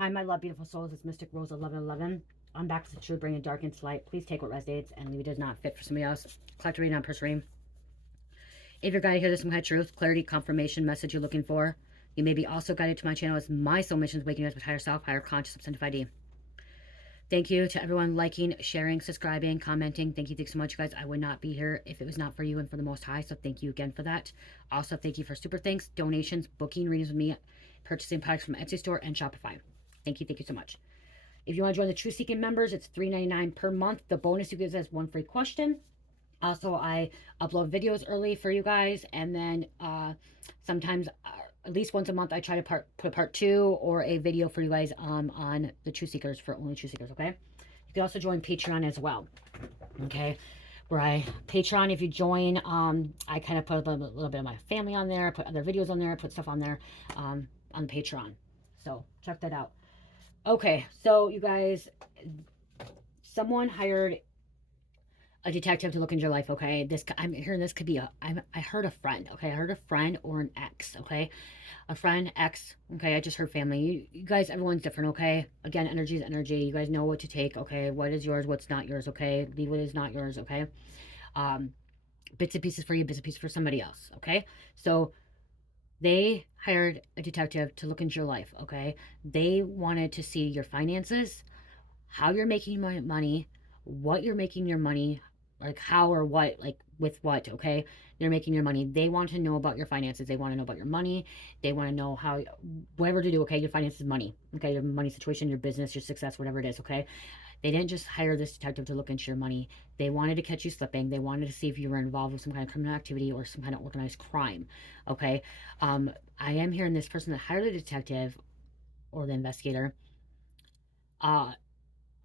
Hi, my love, beautiful souls. It's Mystic Rose 1111. I'm back to the truth, bringing dark into light. Please take what resonates and leave it does not fit for somebody else. Collect a reading on person reading. If you're guided here, there's some kind of truth, clarity, confirmation, message you're looking for. You may be also guided to my channel as my soul mission is waking up with higher self, higher conscious, identified D. Thank you to everyone liking, sharing, subscribing, commenting. Thank you so much, guys. I would not be here if it was not for you and for the Most High, so thank you again for that. Also, thank you for super thanks, donations, booking readings with me, purchasing products from Etsy store and Shopify. Thank you so much. If you want to join the True Seeking members, it's $3.99 per month. The bonus you get is one free question. Also, I upload videos early for you guys, and then sometimes at least once a month I try to put part 2 or a video for you guys on the True Seekers, for only True Seekers. Okay, you can also join Patreon as well. Okay, where I Patreon, if you join, I kind of put a little bit of my family on there, put other videos on there, put stuff on there on Patreon. So check that out. Okay, so you guys, someone hired a detective to look into your life. Okay, I'm hearing this could be I heard a friend. Okay, I heard a friend or an ex. Okay, a friend, ex. Okay, I just heard family. You guys, everyone's different. Okay, again, energy is energy. You guys know what to take. Okay, what is yours, what's not yours. Okay, leave what is not yours. Okay, um, bits and pieces for you, bits and pieces for somebody else. Okay, so they hired a detective to look into your life. Okay, they wanted to see your finances, how you're making money, what you're making your money, like how or what, like with what, okay? You're making your money. They want to know about your finances. They want to know about your money. They want to know how, whatever to do, okay? Your finances, money, okay? Your money situation, your business, your success, whatever it is, okay? They didn't just hire this detective to look into your money. They wanted to catch you slipping. They wanted to see if you were involved with some kind of criminal activity or some kind of organized crime, okay? I am hearing this person that hired the detective or the investigator, uh,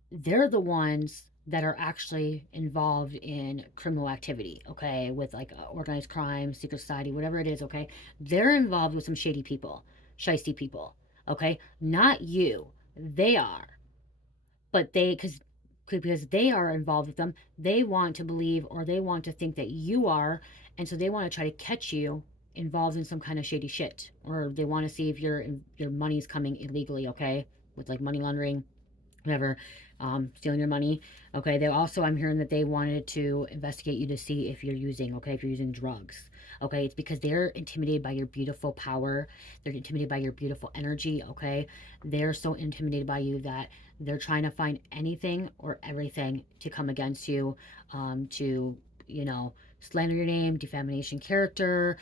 they're the ones that are actually involved in criminal activity, okay, with like organized crime, secret society, whatever it is, okay. They're involved with some shady people, shisty people, okay. Not you, they are, but because they are involved with them, they want to believe or they want to think that you are, and so they want to try to catch you involved in some kind of shady shit, or they want to see if your money's coming illegally, okay, with like money laundering, whatever, stealing your money. Okay, they also, I'm hearing that they wanted to investigate you to see if you're using, okay, if you're using drugs. Okay, it's because they're intimidated by your beautiful power. They're intimidated by your beautiful energy. Okay, they're so intimidated by you that they're trying to find anything or everything to come against you, to, you know, slander your name, defamation character,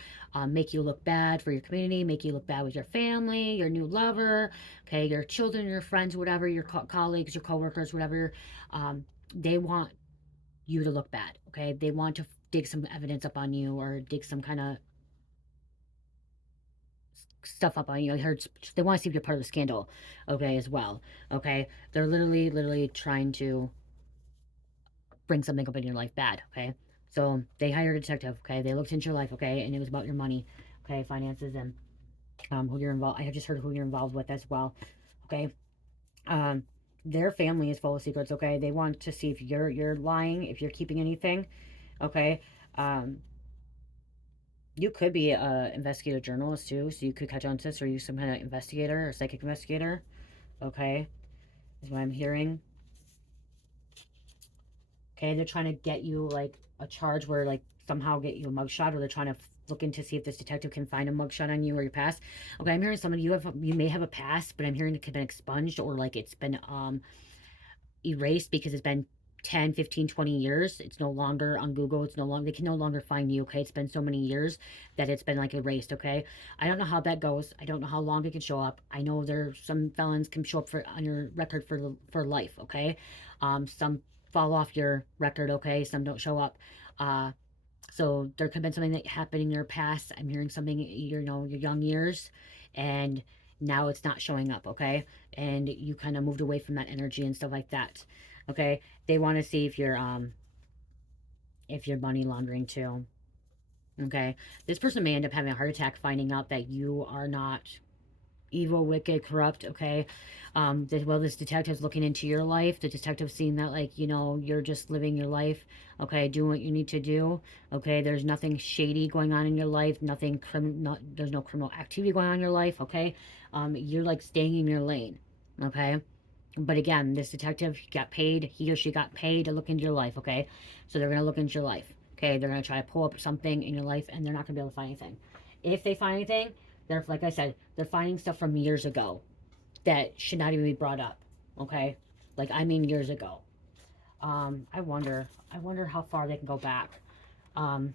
make you look bad for your community, make you look bad with your family, your new lover, okay, your children, your friends, whatever, your colleagues, your coworkers, whatever. They want you to look bad, okay? They want to dig some evidence up on you or dig some kind of stuff up on you. I heard they want to see if you're part of the scandal, okay, as well, okay? They're literally trying to bring something up in your life bad, okay? So they hired a detective, okay? They looked into your life, okay? And it was about your money, okay, finances, and who you're involved. I have just heard who you're involved with as well, okay? Um, their family is full of secrets, okay? They want to see if you're lying, if you're keeping anything, okay? Um, you could be a investigative journalist too, so you could catch on to this, or you some kind of investigator or psychic investigator, okay? Is what I'm hearing. Okay, they're trying to get you like a charge where like somehow get you a mugshot, or they're trying to look into see if this detective can find a mugshot on you or your past. Okay, I'm hearing somebody you may have a past, but I'm hearing it could have been expunged or like it's been erased because it's been 10, 15, 20 years. It's no longer on Google. It's no longer, they can no longer find you, okay? It's been so many years that it's been like erased, okay? I don't know how that goes. I don't know how long it can show up. I know there's some felons can show up for on your record for life, okay? Some fall off your record, okay? Some don't show up. So there could have been something that happened in your past. I'm hearing something, you know, your young years, and now it's not showing up, okay? And you kind of moved away from that energy and stuff like that, okay? They want to see if you're money laundering too, okay? This person may end up having a heart attack finding out that you are not evil, wicked, corrupt, okay? This detective's looking into your life. The detective's seeing that, like, you know, you're just living your life, okay, doing what you need to do, okay? There's nothing shady going on in your life, there's no criminal activity going on in your life, okay? You're, like, staying in your lane, Okay? But again, this detective got paid, he or she got paid to look into your life, okay? So they're going to look into your life, okay? They're going to try to pull up something in your life, and they're not going to be able to find anything. If they find anything, they're, like I said, they're finding stuff from years ago that should not even be brought up, okay? Like, I mean years ago. I wonder how far they can go back. Um,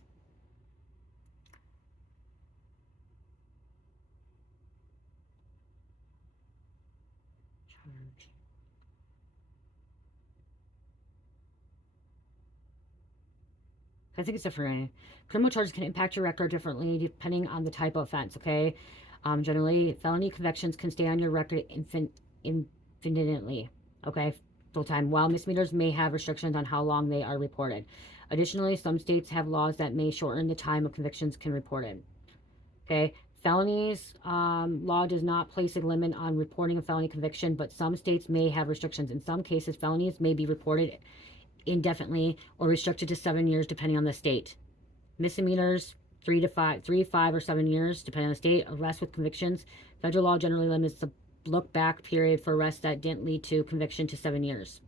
I think it's different. Criminal charges can impact your record differently depending on the type of offense, okay? Generally, felony convictions can stay on your record infinitely, okay? Full time, while misdemeanors may have restrictions on how long they are reported. Additionally, some states have laws that may shorten the time of convictions can reported. Okay, felonies law does not place a limit on reporting a felony conviction, but some states may have restrictions. In some cases, felonies may be reported indefinitely or restricted to 7 years depending on the state. Misdemeanors 3, 5, or 7 years depending on the state. Arrests with convictions, federal law generally limits the look back period for arrests that didn't lead to conviction to 7 years.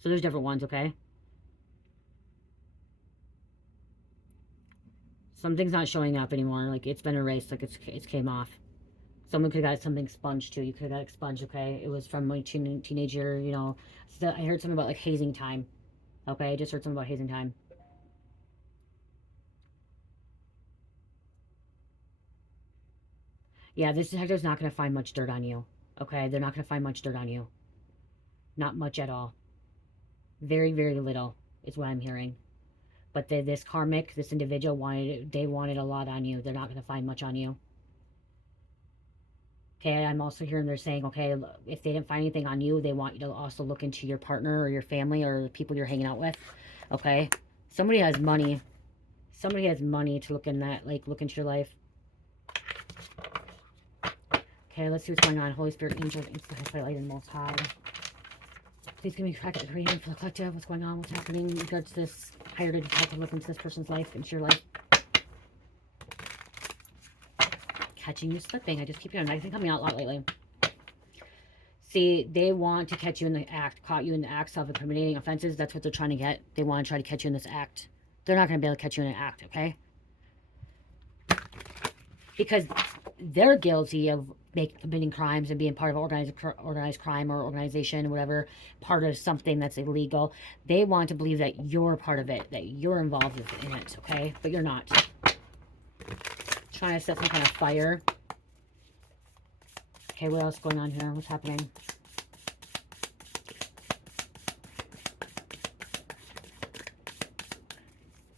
So there's different ones, okay? Something's not showing up anymore. Like, it's been erased. Like, it's came off. Someone could have got something expunged too. You could have got expunged, okay? It was from my teenager, you know. So I heard something about like hazing time. Okay, I just heard something about hazing time. Yeah, this detective's not going to find much dirt on you. Okay, they're not going to find much dirt on you. Not much at all. Very, very little is what I'm hearing. But this karmic, this individual they wanted a lot on you. They're not going to find much on you. Okay, I'm also hearing they're saying, okay, if they didn't find anything on you, they want you to also look into your partner or your family or the people you're hanging out with. Okay, somebody has money. Somebody has money to look in that, like, look into your life. Okay, let's see what's going on. Holy Spirit, angels, infinite light, and most high. Please give me a crack at reading for the collective. What's going on? What's happening in regards to this? Hired a detective look into this person's life, into your life. Catching you slipping. I just keep hearing everything coming out a lot lately. See, they want to catch you in the act, caught you in the act, self-incriminating offenses. That's what they're trying to get. They want to try to catch you in this act. They're not going to be able to catch you in an act, okay? Because they're guilty of committing crimes and being part of organized crime or organization or whatever, part of something that's illegal. They want to believe that you're part of it, that you're involved in it, okay? But you're not. Trying to set some kind of fire. Okay, what else is going on here? What's happening?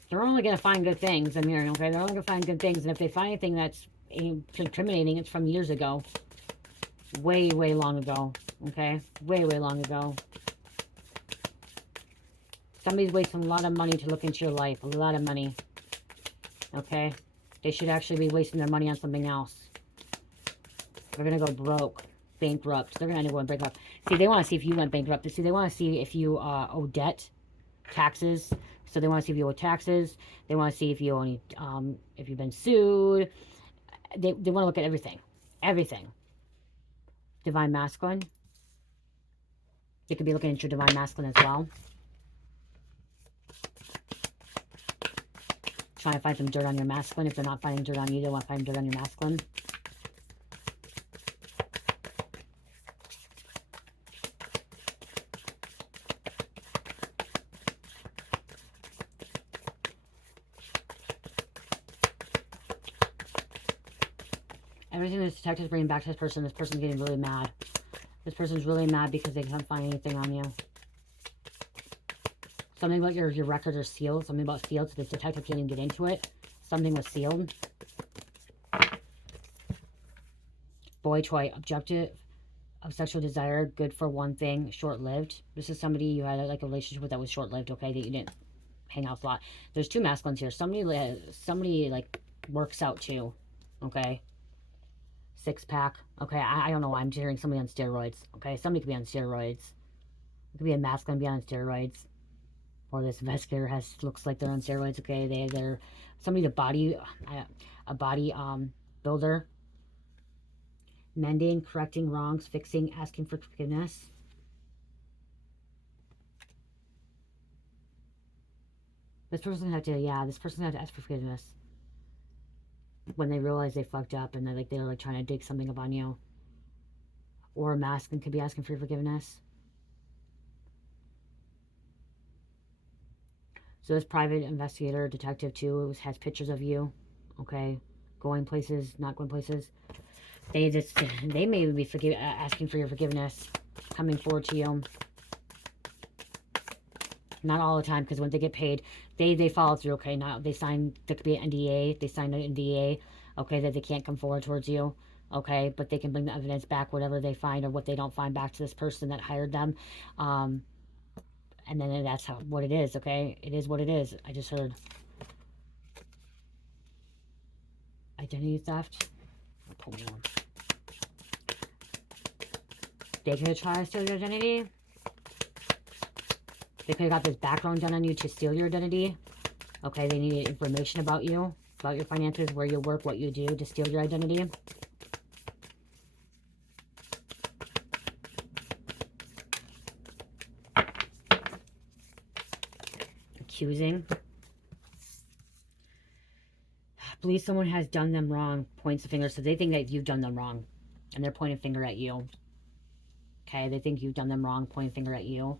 They're only going to find good things, I'm hearing, okay? They're only going to find good things. And if they find anything that's incriminating, it's from years ago. Way, way long ago, okay? Way, way long ago. Somebody's wasting a lot of money to look into your life. A lot of money. Okay? They should actually be wasting their money on something else. They're going to go broke. Bankrupt. They're going to end up going bankrupt. See, they want to see if you went bankrupt. See, they want to see if you owe debt. Taxes. So they want to see if you owe taxes. They want to see if you owe any, if you've been sued. They want to look at everything. Everything. Divine Masculine. They could be looking at your Divine Masculine as well. Trying to find some dirt on your masculine. If they're not finding dirt on you, they want to find dirt on your masculine. Everything this detective's bringing back to this person's getting really mad. This person's really mad because they can't find anything on you. Something about your records are sealed. Something about sealed, so this detective can't even get into it. Something was sealed. Boy toy, objective of sexual desire, good for one thing, short-lived. This is somebody you had like a relationship with that was short-lived, okay, that you didn't hang out a lot. There's two masculines here. Somebody like works out too, okay? Six-pack. Okay, I don't know why I'm hearing somebody on steroids. Okay, somebody could be on steroids. It could be a masculine, be on steroids. Or this investigator looks like they're on steroids. Okay, they're somebody a body builder. Mending, correcting wrongs, fixing, asking for forgiveness. This person's gonna have to, yeah, this person's gonna have to ask for forgiveness when they realize they fucked up and they're like trying to dig something up on you. Or a masculine could be asking for forgiveness. So this private investigator, detective too, has pictures of you, okay, going places, not going places. They may be asking for your forgiveness, coming forward to you. Not all the time, because when they get paid, they follow through, okay? Now they sign, there could be an NDA, they sign an NDA, okay, that they can't come forward towards you, okay? But they can bring the evidence back, whatever they find or what they don't find, back to this person that hired them. And then that's what it is, okay? It is what it is. I just heard identity theft. I'll pull more. They could try to steal your identity. They could have got this background done on you to steal your identity. Okay, they needed information about you, about your finances, where you work, what you do to steal your identity. Accusing. I believe someone has done them wrong, points the finger, so they think that you've done them wrong, and they're pointing a finger at you. Okay, they think you've done them wrong, pointing a finger at you.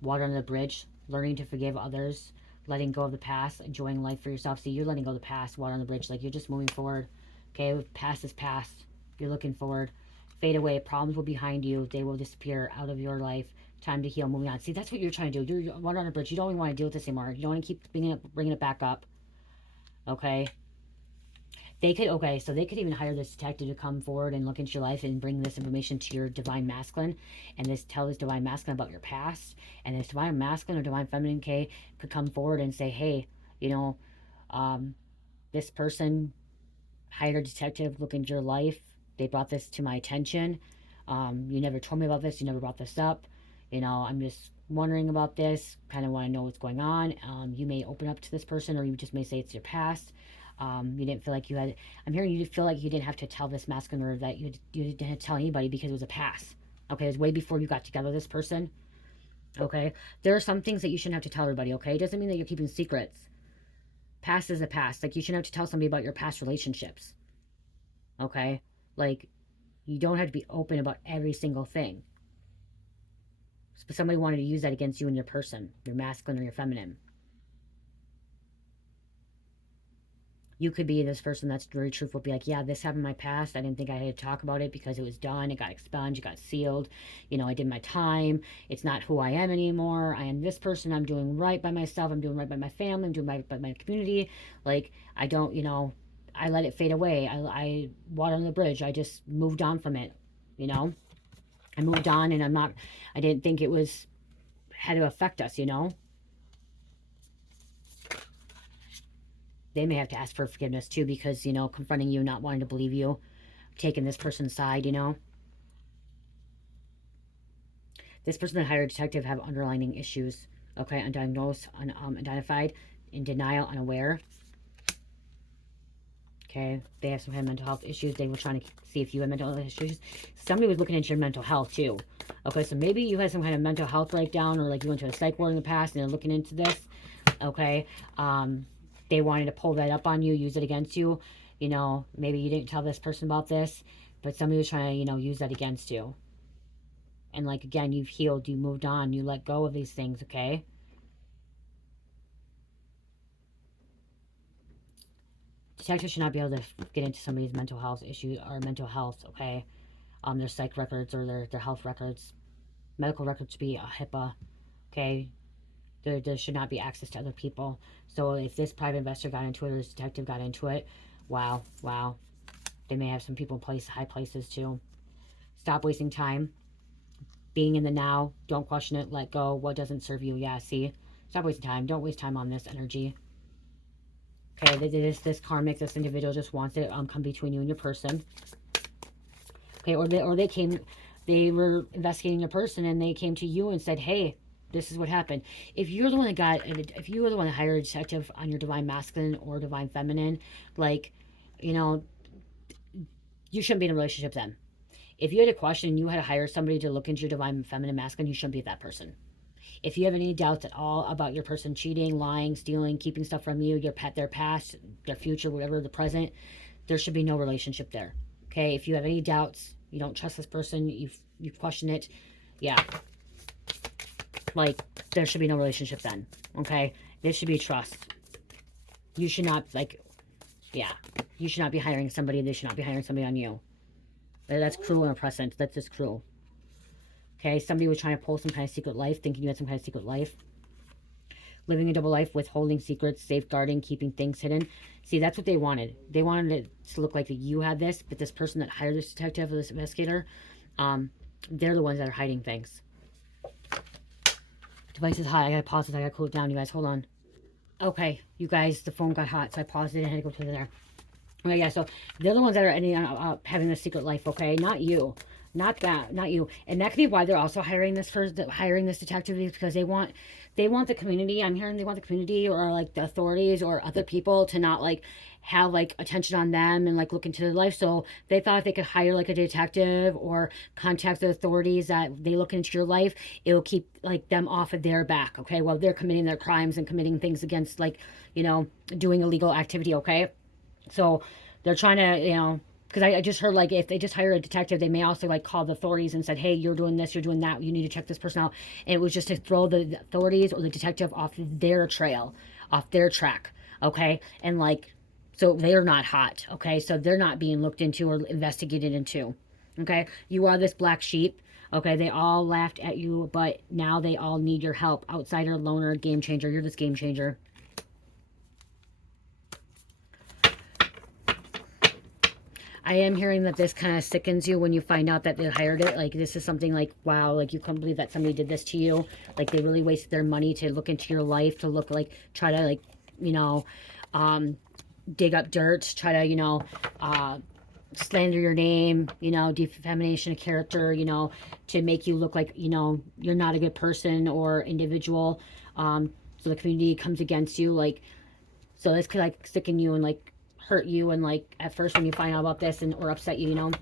Water under the bridge, learning to forgive others, letting go of the past, enjoying life for yourself. See, you're letting go of the past, water on the bridge, like you're just moving forward. Okay, past is past. You're looking forward. Fade away. Problems will be behind you. They will disappear out of your life. Time to heal, moving on. See, that's what you're trying to do. You're water on the bridge. You don't even want to deal with this anymore. You don't want to keep bringing it back up. Okay. They could, okay, so they could even hire this detective to come forward and look into your life and bring this information to your divine masculine, and tell this divine masculine about your past. And this divine masculine or divine feminine, okay, could come forward and say, hey, you know, this person hired a detective, look into your life. They brought this to my attention. You never told me about this. You never brought this up. You know, I'm just wondering about this. Kind of want to know what's going on. You may open up to this person, or you just may say it's your past. You didn't feel like you had, I'm hearing you feel like you didn't have to tell this masculine, or that you didn't tell anybody because it was a past. Okay, it was way before you got together with this person. Okay, there are some things that you shouldn't have to tell everybody, okay? It doesn't mean that you're keeping secrets. Past is a past. Like, you shouldn't have to tell somebody about your past relationships. Okay? Like, you don't have to be open about every single thing. But somebody wanted to use that against you and your person, your masculine or your feminine. You could be this person that's very truthful, be like, yeah, this happened in my past. I didn't think I had to talk about it because it was done. It got expunged. It got sealed. You know, I did my time. It's not who I am anymore. I am this person. I'm doing right by myself. I'm doing right by my family. I'm doing right by my community. Like, I don't, you know, I let it fade away. I water on the bridge. I just moved on from it, you know. I moved on, and I didn't think it had to affect us, you know. They may have to ask for forgiveness too, because, you know, confronting you, not wanting to believe you, taking this person's side, you know. This person that hired a detective have underlying issues, okay, undiagnosed, unidentified, in denial, unaware. Okay, they have some kind of mental health issues. They were trying to see if you had mental health issues. Somebody was looking into your mental health too. Okay, so maybe you had some kind of mental health breakdown, or like you went to a psych ward in the past and they're looking into this. Okay, they wanted to pull that up on you, use it against you. You know, maybe you didn't tell this person about this, but somebody was trying to, you know, use that against you. And like, again, you've healed, you moved on, you let go of these things, okay? Detectives should not be able to get into somebody's mental health issues or mental health, okay? Their psych records or their health records. Medical records should be a HIPAA, okay? There should not be access to other people. So if this private investor got into it, or this detective got into it, wow. They may have some people in high places too. Stop wasting time. Being in the now. Don't question it. Let go. What doesn't serve you? Yeah, see? Stop wasting time. Don't waste time on this energy. Okay, this karmic, this individual just wants it come between you and your person. Okay, or they were investigating your person and they came to you and said, hey, this is what happened. If you're the one if you were the one that hired a detective on your divine masculine or divine feminine, like, you know, you shouldn't be in a relationship then. If you had a question and you had to hire somebody to look into your divine feminine masculine, you shouldn't be that person. If you have any doubts at all about your person cheating, lying, stealing, keeping stuff from you, their past, their future, whatever, the present, there should be no relationship there. Okay? If you have any doubts, you don't trust this person, you question it, yeah. Like, there should be no relationship then. Okay? There should be trust. You should not, like, yeah. You should not be hiring somebody. They should not be hiring somebody on you. That's cruel and oppressive. That's just cruel. Okay, somebody was trying to pull some kind of secret life, thinking you had some kind of secret life. Living a double life, withholding secrets, safeguarding, keeping things hidden. See, that's what they wanted. They wanted it to look like that you had this, but this person that hired this detective or this investigator, they're the ones that are hiding things. Device is hot. I gotta pause it. I gotta cool it down, you guys. Hold on. Okay, you guys, the phone got hot, so I paused it and had to go to there. Okay, yeah, so they're the ones that are ending up having a secret life, okay? Not you. Not that, not you. And that could be why they're also hiring this detective, because they want the community. I'm hearing they want the community or like the authorities or other people to not like have like attention on them and like look into their life. So they thought if they could hire like a detective or contact the authorities that they look into your life, it will keep like them off of their back, okay? While they're committing their crimes and committing things against like, you know, doing illegal activity, okay? So they're trying to, you know, because I just heard like if they just hire a detective, they may also like call the authorities and said, hey, you're doing this, you're doing that, you need to check this person out. And it was just to throw the authorities or the detective off their trail, off their track, okay? And like, so they're not hot, okay? So they're not being looked into or investigated into, okay? You are this black sheep, okay? They all laughed at you, but now they all need your help. Outsider, loner, game changer. You're this game changer. I am hearing that this kind of sickens you when you find out that they hired it. Like, this is something like, wow, like, you can't believe that somebody did this to you. Like, they really wasted their money to look into your life, to look, like, try to, like, you know, dig up dirt, try to, you know, slander your name, you know, defamation of character, you know, to make you look like, you know, you're not a good person or individual. So the community comes against you, like, so this could, like, sicken you and, like, hurt you, and like at first when you find out about this and or upset you, you know,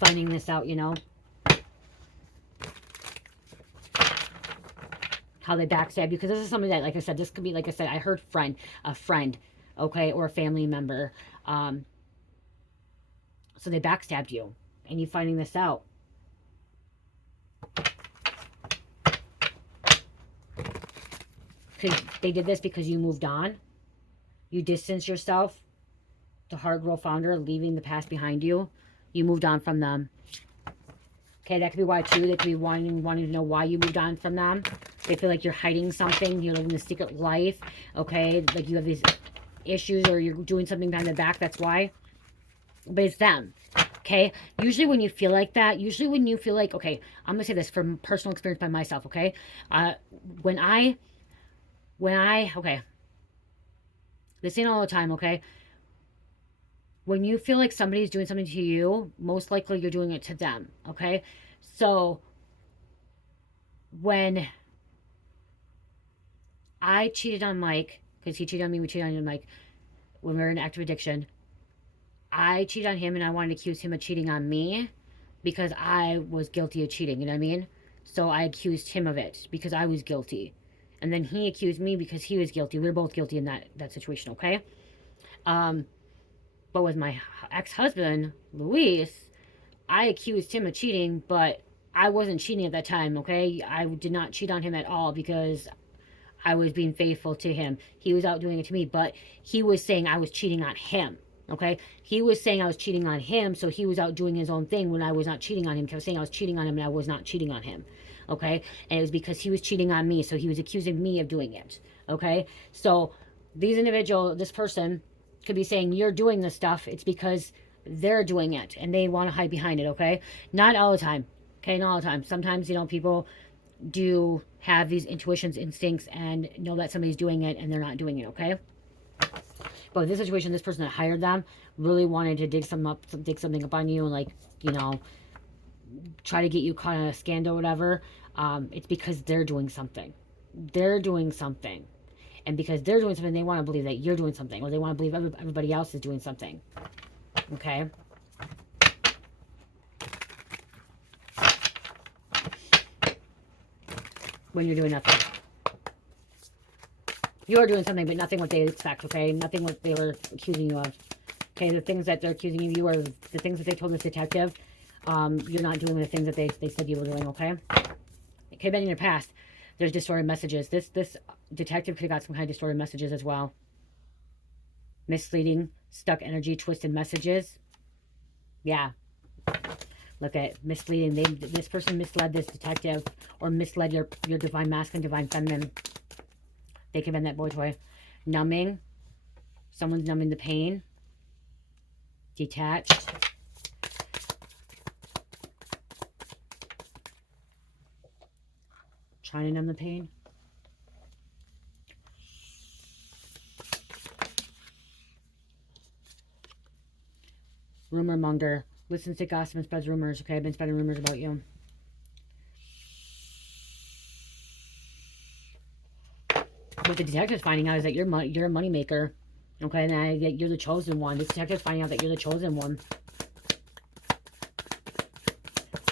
finding this out, you know, how they backstab you, because this is something that, like I said, this could be, like I said, I heard a friend, okay, or a family member, so they backstabbed you and you finding this out. Because they did this because you moved on, you distanced yourself. The hard role founder, leaving the past behind you. You moved on from them. Okay, that could be why too. They could be wanting to know why you moved on from them. They feel like you're hiding something. You're living a secret life. Okay, like you have these issues or you're doing something behind the back. That's why. But it's them. Okay, usually when you feel like that, okay, I'm gonna say this from personal experience by myself. Okay, when I, okay, this ain't all the time. Okay. When you feel like somebody's doing something to you, most likely you're doing it to them, okay? So, when I cheated on Mike, because he cheated on me, we cheated on Mike, when we were in active addiction, I cheated on him and I wanted to accuse him of cheating on me because I was guilty of cheating, you know what I mean? So I accused him of it because I was guilty. And then he accused me because he was guilty. We were both guilty in that situation, okay? But with my ex-husband, Luis, I accused him of cheating, but I wasn't cheating at that time, okay? I did not cheat on him at all because I was being faithful to him. He was out doing it to me, but he was saying I was cheating on him, okay? He was saying I was cheating on him, so he was out doing his own thing when I was not cheating on him. He was saying I was cheating on him, and I was not cheating on him, okay? And it was because he was cheating on me, so he was accusing me of doing it, okay? So this person could be saying you're doing this stuff. It's because they're doing it and they want to hide behind it, okay? Not all the time, okay? Not all the time. Sometimes, you know, people do have these intuitions, instincts, and know that somebody's doing it and they're not doing it, okay? But in this situation, this person that hired them really wanted to dig something up on you and, like, you know, try to get you caught in a scandal or whatever. It's because they're doing something. They're doing something. And because they're doing something, they want to believe that you're doing something. Or they want to believe everybody else is doing something. Okay? when you're doing nothing. You are doing something, but nothing what they expect, okay? Nothing what they were accusing you of. Okay, the things that they're accusing you of, the things that they told this detective, you're not doing the things that they said you were doing, okay? It could have been in your past. There's distorted messages. This detective could have got some kind of distorted messages as well. Misleading, stuck energy, twisted messages. Yeah. Look at misleading. This person misled this detective, or misled your divine masculine, divine feminine. They could have been that boy toy. Numbing. Someone's numbing the pain. Detached. Trying to numb the pain. Rumor monger. Listens to gossip and spreads rumors. Okay, I've been spreading rumors about you. What the detective's finding out is that you're a money maker. Okay, and that you're the chosen one. This detective's finding out that you're the chosen one.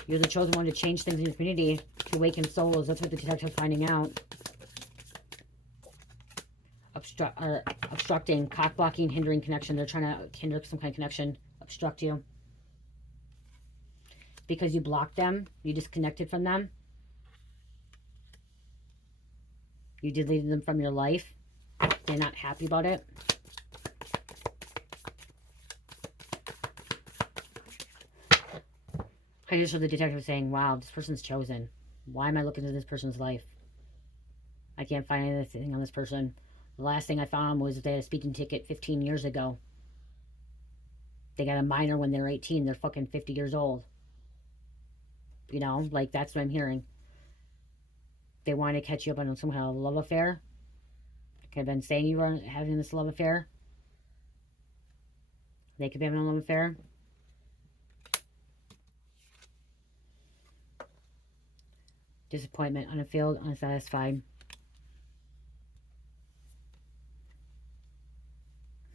You're the chosen one to change things in your community, to awaken souls. That's what the detective's finding out. Obstructing, cock blocking, hindering connection. They're trying to hinder some kind of connection, obstruct you. Because you blocked them, you disconnected from them. You deleted them from your life. They're not happy about it. I just heard the detective saying, wow, this person's chosen. Why am I looking at this person's life? I can't find anything on this person. The last thing I found was they had a speeding ticket 15 years ago. They got a minor when they were 18. They're fucking 50 years old. You know, like, that's what I'm hearing. They want to catch you up on some kind of love affair. Could have been saying you were having this love affair. They could be having a love affair. Disappointment, unfulfilled, unsatisfied.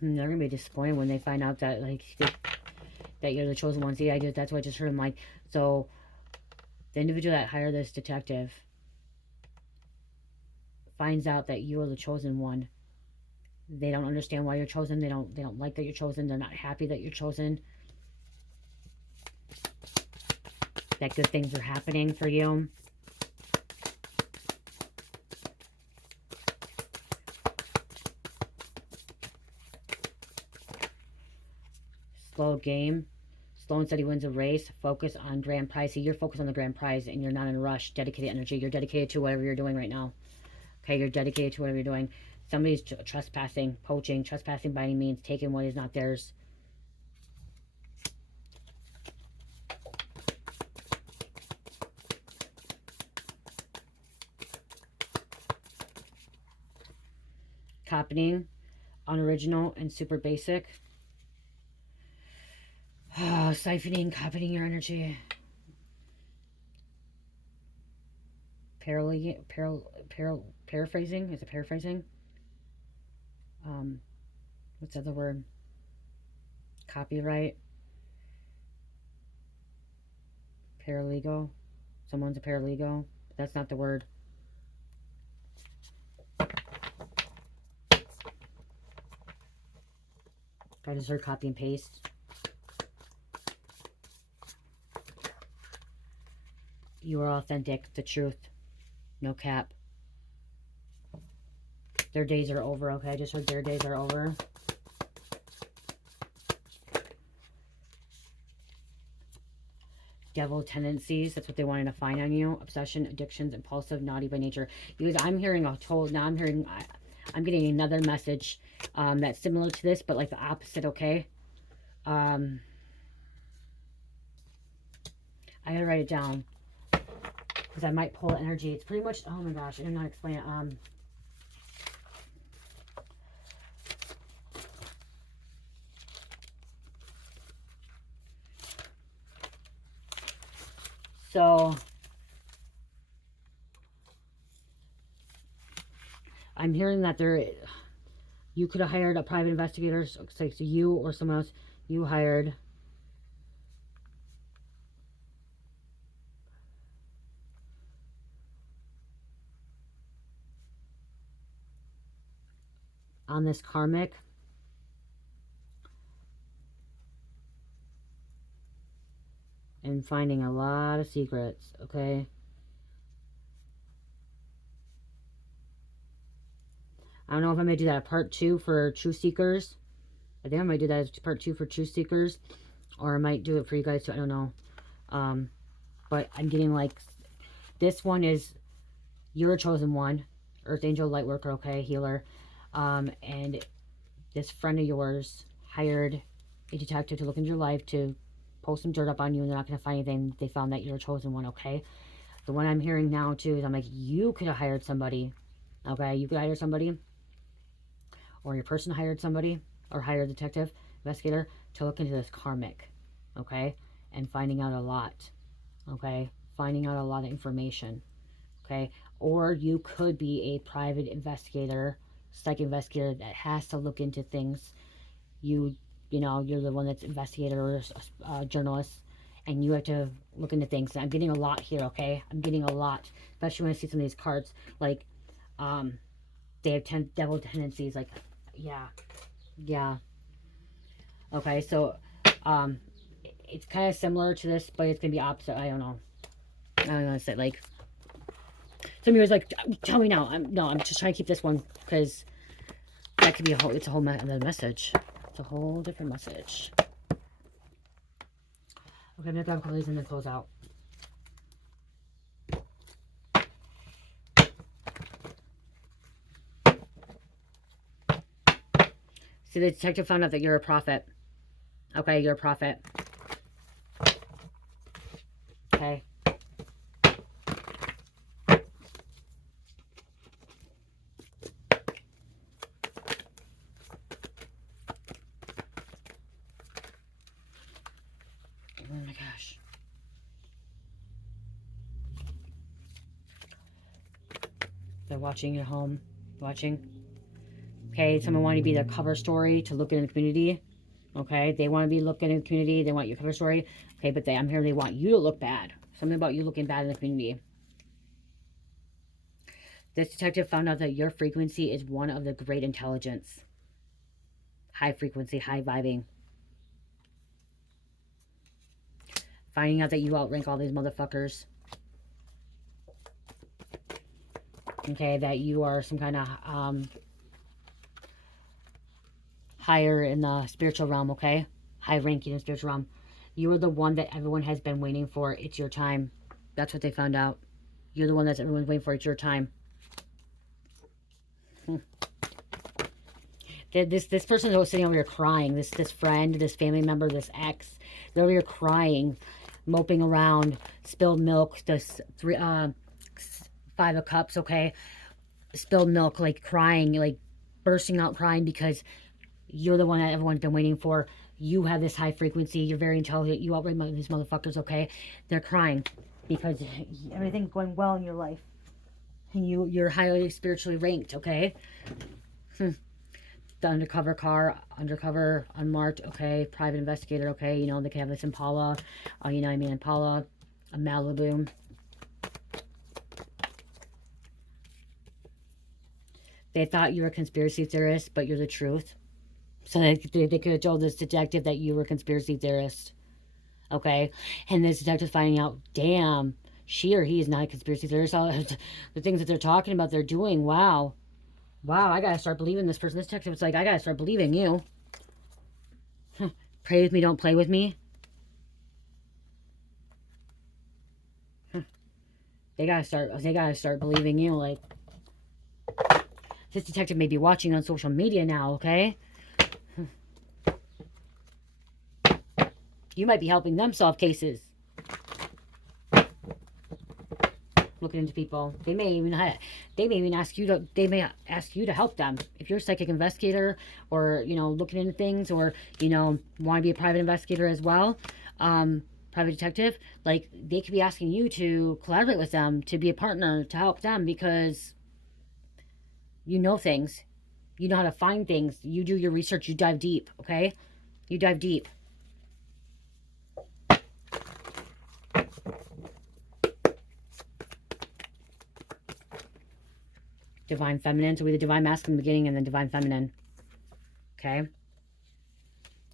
They're gonna be disappointed when they find out that, like, that you're the chosen one. See, that's what I just heard. I'm like, so the individual that hired this detective finds out that you are the chosen one. They don't understand why you're chosen. They don't like that you're chosen. They're not happy that you're chosen. That good things are happening for you. Slow game. Slow and steady wins a race. Focus on grand prize. See, you're focused on the grand prize and you're not in a rush. Dedicated energy. You're dedicated to whatever you're doing right now. Okay, you're dedicated to whatever you're doing. Somebody's trespassing, poaching, trespassing by any means, taking what is not theirs. Copying, unoriginal, and super basic. Siphoning, copying your energy. Paraphrasing? Is it paraphrasing? What's the other word? Copyright. Paralegal. Someone's a paralegal. That's not the word. I just heard copy and paste. You are authentic. The truth. No cap. Their days are over, okay? I just heard their days are over. Devil tendencies. That's what they wanted to find on you. Obsession, addictions, impulsive, naughty by nature. You guys, I'm hearing I'm getting another message that's similar to this, but like the opposite, okay? I gotta write it down because I might pull energy. It's pretty much, oh my gosh, I don't know how to explain it. So I'm hearing that you could have hired a private investigator, so you or someone else, you hired on this karmic. And finding a lot of secrets, okay? I don't know if I'm going to do that part 2 for True Seekers. I think I might do that as part 2 for True Seekers. Or I might do it for you guys too. I don't know. But I'm getting like... This one is Youre Chosen one. Earth Angel, Lightworker, okay? Healer. And this friend of yours hired a detective to look into your life to post some dirt up on you, and they're not going to find anything. They found that you're a chosen one, okay? The one I'm hearing now, too, is I'm like, you could have hired somebody, okay? You could hire somebody, or your person hired somebody, or hired a detective, investigator, to look into this karmic, okay? And finding out a lot, okay? Finding out a lot of information, okay? Or you could be a private investigator, psychic investigator that has to look into things. You know, you're the one that's investigator or a journalist, and you have to look into things. I'm getting a lot here, okay? I'm getting a lot, especially when I see some of these cards. Like, they have devil tendencies. Like, yeah. Okay, so, it's kind of similar to this, but it's gonna be opposite. I don't know. I don't know what to say. Like, some of you guys like, tell me now. I'm just trying to keep this one because that could be it's a whole another message. It's a whole different message. Okay, I'm gonna grab a couple of these and then close out. See, the detective found out that you're a prophet. Okay, you're a prophet. Okay. Oh my gosh. They're watching at home. Watching. Okay, someone wanted to be the cover story to look in the community. Okay, they want to be looking in the community. They want your cover story. Okay, but I'm here, they want you to look bad. Something about you looking bad in the community. This detective found out that your frequency is one of the great intelligence. High frequency, high vibing. Finding out that you outrank all these motherfuckers. Okay, that you are some kind of higher in the spiritual realm, okay? High ranking in the spiritual realm. You are the one that everyone has been waiting for. It's your time. That's what they found out. You're the one that everyone's waiting for. It's your time. This person is sitting over here crying. This friend, this family member, this ex, they're over here crying, moping around, spilled milk. This 5 of Cups, okay? Spilled milk, like crying, like bursting out crying because you're the one that everyone's been waiting for. You have this high frequency. You're very intelligent. You outrank these motherfuckers, okay? They're crying because everything's going well in your life. And you're highly spiritually ranked, okay? The undercover car, undercover, unmarked, okay? Private investigator, okay? You know, they can have this Impala, you know what I mean? Impala, a Malibu. They thought you were a conspiracy theorist, but you're the truth. So they could have told this detective that you were a conspiracy theorist. Okay? And this detective finding out, damn, she or he is not a conspiracy theorist. All the things that they're talking about, they're doing, wow. Wow, I gotta start believing this person. This detective was like, I gotta start believing you. Pray with me, don't play with me. They gotta start believing you. Like, this detective may be watching on social media now, okay? You might be helping them solve cases. Looking into people. They may even ask you to help them. If you're a psychic investigator or, you know, looking into things, or, you know, want to be a private investigator as well, private detective, like, they could be asking you to collaborate with them, to be a partner, to help them, because you know things. You know how to find things. You do your research. You dive deep, okay? You dive deep. Divine Feminine. So we have the Divine Masculine in the beginning and then Divine Feminine. Okay.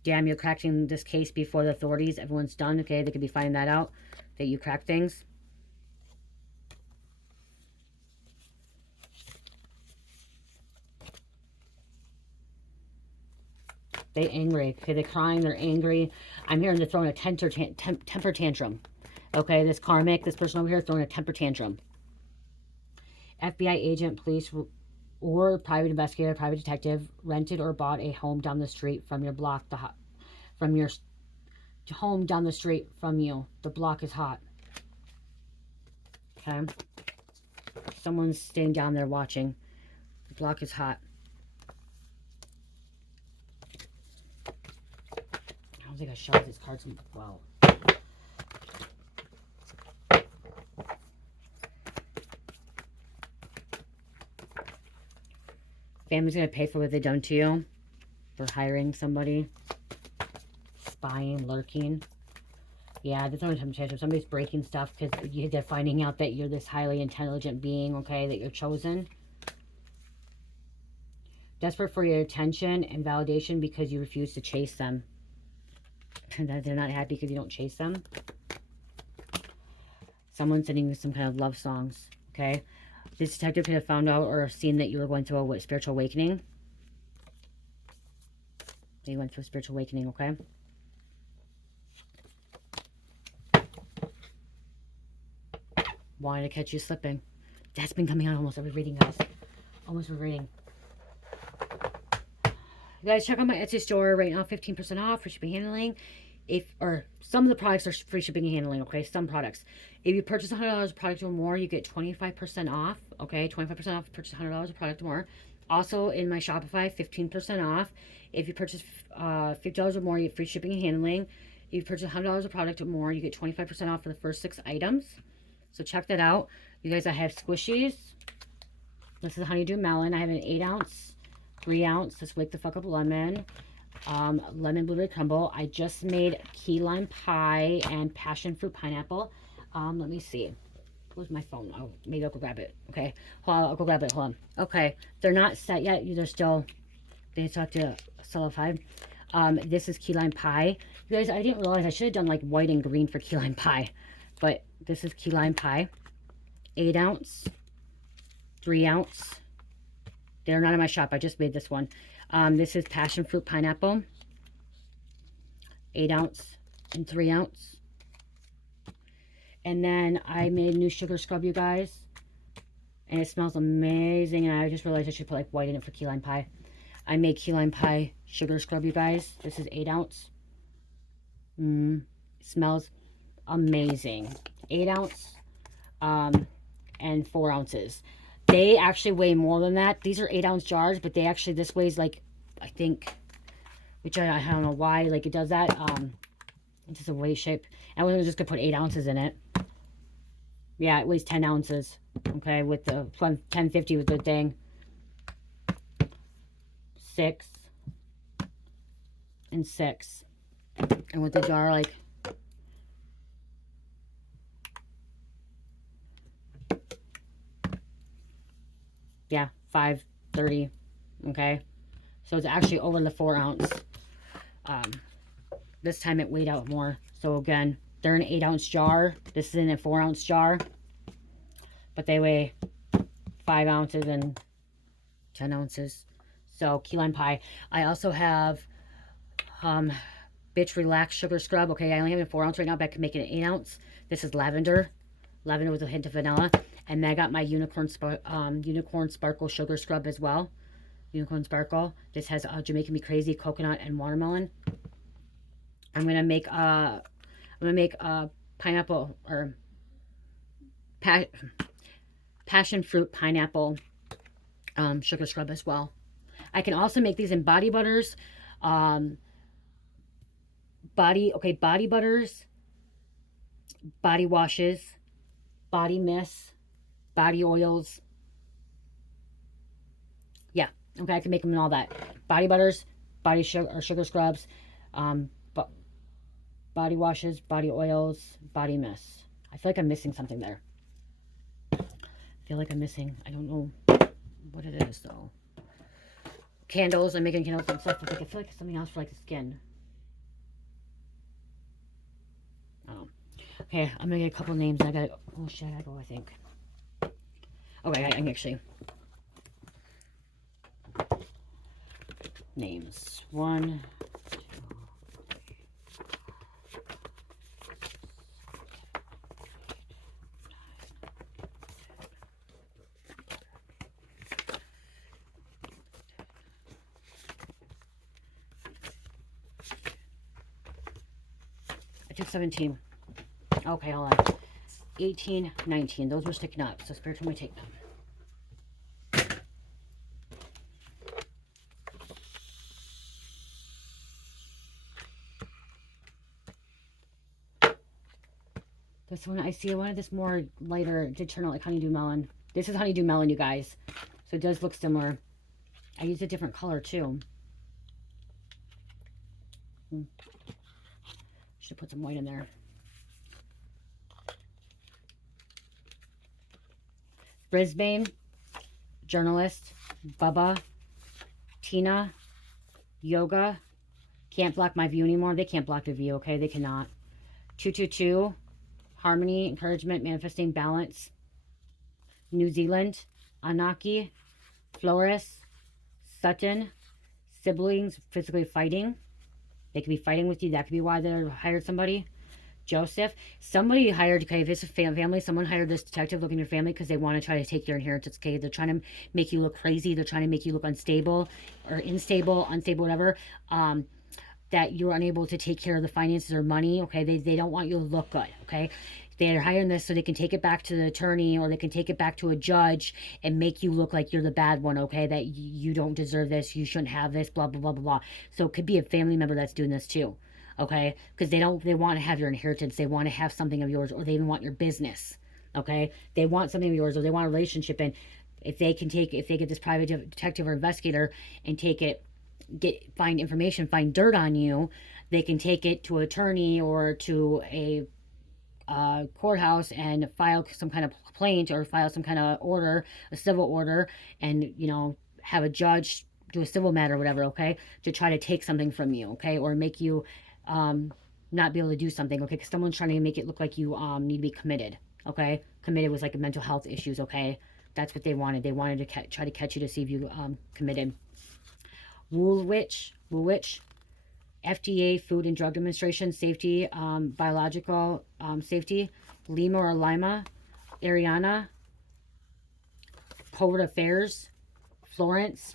Damn, you're cracking this case before the authorities. Everyone's done. Okay, they could be finding that out. That you crack things. They angry. Okay, they're crying. They're angry. I'm hearing they're throwing a temper tantrum. Okay, this karmic, this person over here throwing a temper tantrum. FBI agent, police, or private investigator, private detective rented or bought a home down the street from your block. From your home down the street from you. The block is hot. Okay. Someone's staying down there watching. The block is hot. I don't think I shoved these cards well. Family's going to pay for what they've done to you. For hiring somebody. Spying, lurking. Yeah, there's only some chance. Somebody's breaking stuff because they're finding out that you're this highly intelligent being, okay, that you're chosen. Desperate for your attention and validation because you refuse to chase them. They're not happy because you don't chase them. Someone's sending you some kind of love songs, okay? This detective could have found out or seen that you were going through a spiritual awakening. You went through a spiritual awakening, okay? Wanted to catch you slipping. That's been coming out almost every reading, guys. Almost every reading. You guys, check out my Etsy store right now. 15% off for shipping and handling. Or some of the products are free shipping and handling, okay? Some products. If you purchase $100 of product or more, you get 25% off, okay? 25% off if you purchase $100 of product or more. Also, in my Shopify, 15% off. If you purchase $50 or more, you get free shipping and handling. If you purchase $100 of product or more, you get 25% off for the first 6 items. So check that out. You guys, I have squishies. This is Honeydew Melon. I have an 8 ounce, 3 ounce. This Wake the Fuck Up Lemon. Lemon Blueberry Crumble. I just made key lime pie and passion fruit pineapple. Let me see. Where's my phone? Oh, maybe I'll go grab it. Okay. Hold on, I'll go grab it. Hold on. Okay. They're not set yet. They still have to solidify. This is key lime pie. You guys, I didn't realize I should have done like white and green for key lime pie. But this is key lime pie. 8 ounce. 3 ounce. They're not in my shop. I just made this one. This is passion fruit pineapple. 8 ounce and 3 ounce. And then I made new sugar scrub, you guys. And it smells amazing. And I just realized I should put like white in it for key lime pie. I made key lime pie sugar scrub, you guys. This is 8 ounce. It smells amazing. 8 ounce and 4 ounces. They actually weigh more than that. These are 8 ounce jars, but they actually, this weighs like, I think, which I don't know why, like it does that. It's just a weight shape. I wasn't just gonna put 8 ounces in it. Yeah, it weighs 10 ounces. Okay, with the 1050 with the thing. 6 and 6. And with the jar, like, yeah, 530. Okay, so it's actually over the 4 ounce. This time it weighed out more. So again, they're an 8 ounce jar. This is in a 4 ounce jar, but they weigh 5 ounces and 10 ounces. So key lime pie. I also have Bitch Relax Sugar Scrub. Okay, I only have a 4 ounce right now, but I can make it an 8 ounce. This is lavender. Lavender with a hint of vanilla. And then I got my Unicorn Sparkle Sugar Scrub as well. Unicorn Sparkle. This has Jamaican Me Crazy, coconut, and watermelon. I'm gonna make pineapple or passion fruit pineapple sugar scrub as well. I can also make these in body butters, body butters, body washes, body mists, body oils. Yeah, okay, I can make them in all that. Body butters, body sugar scrubs, body washes, body oils, body mists. I feel like I'm missing something there. I feel like I'm missing, I don't know what it is, though. Candles. I'm making candles and stuff. I feel like it's something else for, like, the skin. Oh. Okay, I'm going to get a couple names. I got to... Oh, shit, I got to go, I think. Okay, I can actually... Names. 1, 2, 17. Okay, hold on. 18, 19. Those were sticking up. So Spirit told me to take them. This one, I see. I wanted this more lighter. It did turn out like honeydew melon. This is honeydew melon, you guys. So it does look similar. I used a different color too. Should put some white in there. Brisbane, journalist, Bubba, Tina, yoga. Can't block my view anymore. They can't block the view, okay? They cannot. 222, harmony, encouragement, manifesting balance. New Zealand, Anaki, Flores, Sutton, siblings physically fighting. They could be fighting with you. That could be why they hired somebody. Joseph, somebody hired, okay, if it's a family, someone hired this detective looking at your family because they want to try to take your inheritance, okay? They're trying to make you look crazy. They're trying to make you look unstable or unstable, whatever. That you're unable to take care of the finances or money, okay? They don't want you to look good, okay? They're hiring this so they can take it back to the attorney or they can take it back to a judge and make you look like you're the bad one, okay? That you don't deserve this, you shouldn't have this, blah, blah, blah, blah, blah. So it could be a family member that's doing this too, okay? Because they want to have your inheritance. They want to have something of yours, or they even want your business, okay? They want something of yours, or they want a relationship. And if they get this private detective or investigator and find information, find dirt on you, they can take it to an attorney or to a courthouse and file some kind of complaint or file some kind of order, a civil order, and, you know, have a judge do a civil matter or whatever, okay, to try to take something from you, okay, or make you not be able to do something, okay, because someone's trying to make it look like you need to be committed, okay. Committed was like mental health issues, okay. That's what they wanted. They wanted to try to catch you to see if you committed. Woolwich, FDA, Food and Drug Administration, safety, biological safety, Lima or Lima, Ariana, Covert Affairs, Florence,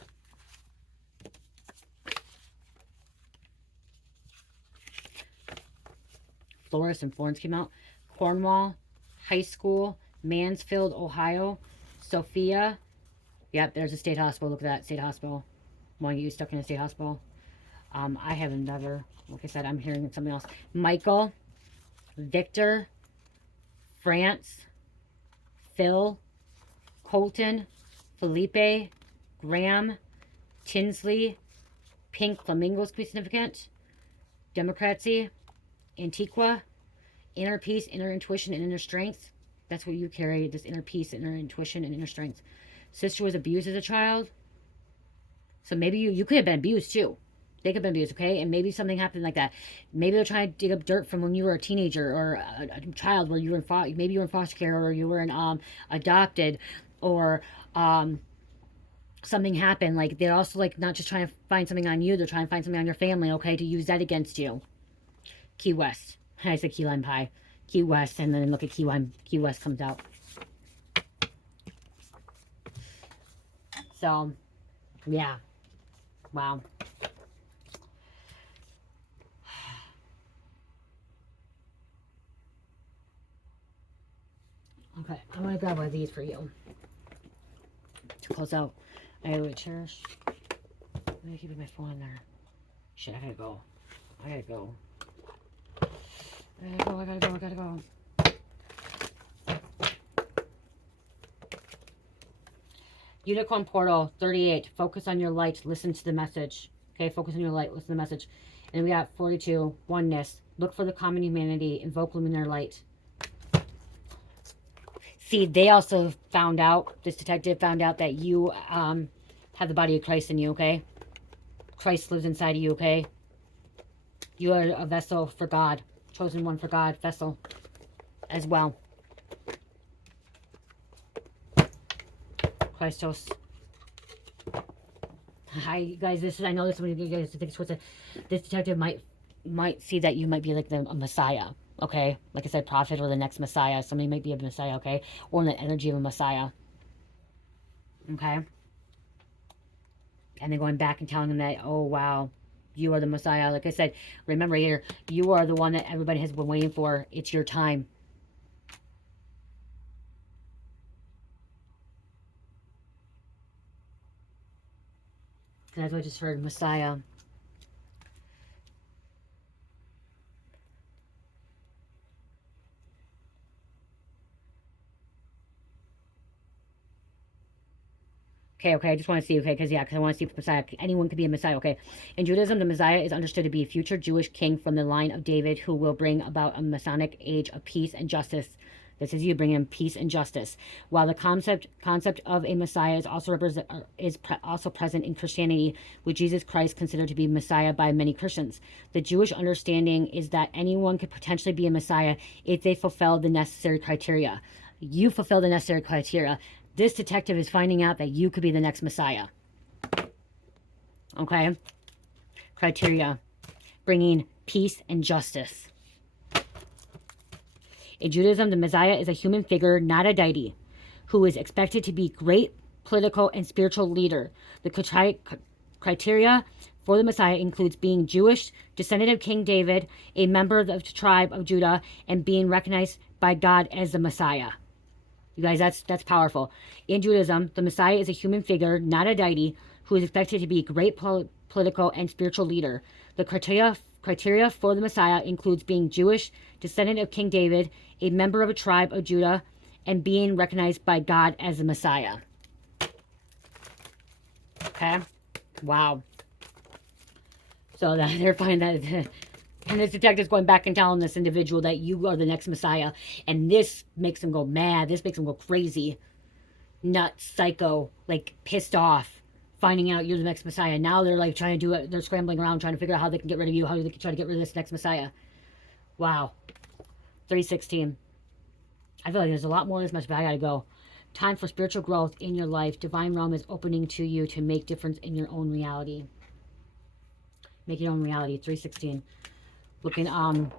Flores and Florence came out, Cornwall, High School, Mansfield, Ohio, Sophia, yep, there's a state hospital, look at that, state hospital, want to get you stuck in a state hospital. I have never, like I said, I'm hearing something else. Michael, Victor, France, Phil, Colton, Felipe, Graham, Tinsley, Pink Flamingos could be significant. Democracy, Antiqua, inner peace, inner intuition, and inner strength. That's what you carry, this inner peace, inner intuition, and inner strength. Sister was abused as a child. So maybe you could have been abused too. They could have been abused, okay? And maybe something happened like that. Maybe they're trying to dig up dirt from when you were a teenager or a child where you were maybe you were in foster care or you were adopted, or something happened. Like, they're also like not just trying to find something on you, they're trying to find something on your family, okay, to use that against you. Key West. I said key lime pie. Key West, and then look at Key West comes out. So, yeah. Wow. Okay, I'm going to grab one of these for you to close out. I gotta cherish. I'm going to keep my phone in there. Shit, I gotta go. I gotta go. Unicorn Portal 38. Focus on your light. Listen to the message. Okay, focus on your light. Listen to the message. And we got 42. Oneness. Look for the common humanity. Invoke luminary light. See, they also found out, this detective found out that you have the body of Christ in you, okay? Christ lives inside of you, okay? You are a vessel for God. Chosen one for God, vessel as well. Christos. Hi, guys. I know this one of you guys think it's this detective might see that you might be like a Messiah, okay? Like I said, prophet or the next Messiah. Somebody might be a Messiah, okay? Or in the energy of a Messiah, okay? And then going back and telling them that, oh, wow, you are the Messiah. Like I said, remember here, you are the one that everybody has been waiting for. It's your time. That's what I just heard, Messiah. Okay, I just want to see, okay, because I want to see if Messiah, anyone could be a Messiah, okay. In Judaism, the Messiah is understood to be a future Jewish king from the line of David who will bring about a Masonic age of peace and justice. This is you bringing peace and justice. While the concept of a Messiah is also present in Christianity, with Jesus Christ considered to be Messiah by many Christians. The Jewish understanding is that anyone could potentially be a Messiah if they fulfill the necessary criteria. You fulfill the necessary criteria. This detective is finding out that you could be the next Messiah. Okay? Criteria. Bringing peace and justice. In Judaism, the Messiah is a human figure, not a deity, who is expected to be great political and spiritual leader. The criteria for the Messiah includes being Jewish, descendant of King David, a member of the tribe of Judah, and being recognized by God as the Messiah. You guys, that's powerful. In Judaism, the Messiah is a human figure, not a deity, who is expected to be a great political and spiritual leader. The criteria for the Messiah includes being Jewish, descendant of King David, a member of a tribe of Judah, and being recognized by God as the Messiah. Okay? Wow. So they're finding that... And this detective's going back and telling this individual that you are the next Messiah. And this makes him go mad. This makes him go crazy. Nuts, psycho, like pissed off. Finding out you're the next Messiah. Now they're like trying to do it. They're scrambling around trying to figure out how they can get rid of you. How they can try to get rid of this next Messiah. Wow. 316. I feel like there's a lot more of this message, but I gotta go. Time for spiritual growth in your life. Divine realm is opening to you to make difference in your own reality. Make your own reality. 316. Looking the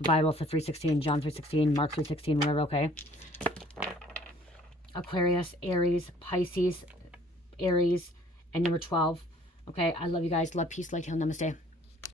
Bible for 316, John 316, Mark 316, whatever, okay? Aquarius, Aries, Pisces, Aries, and number 12. Okay, I love you guys. Love, peace, light, heal, namaste.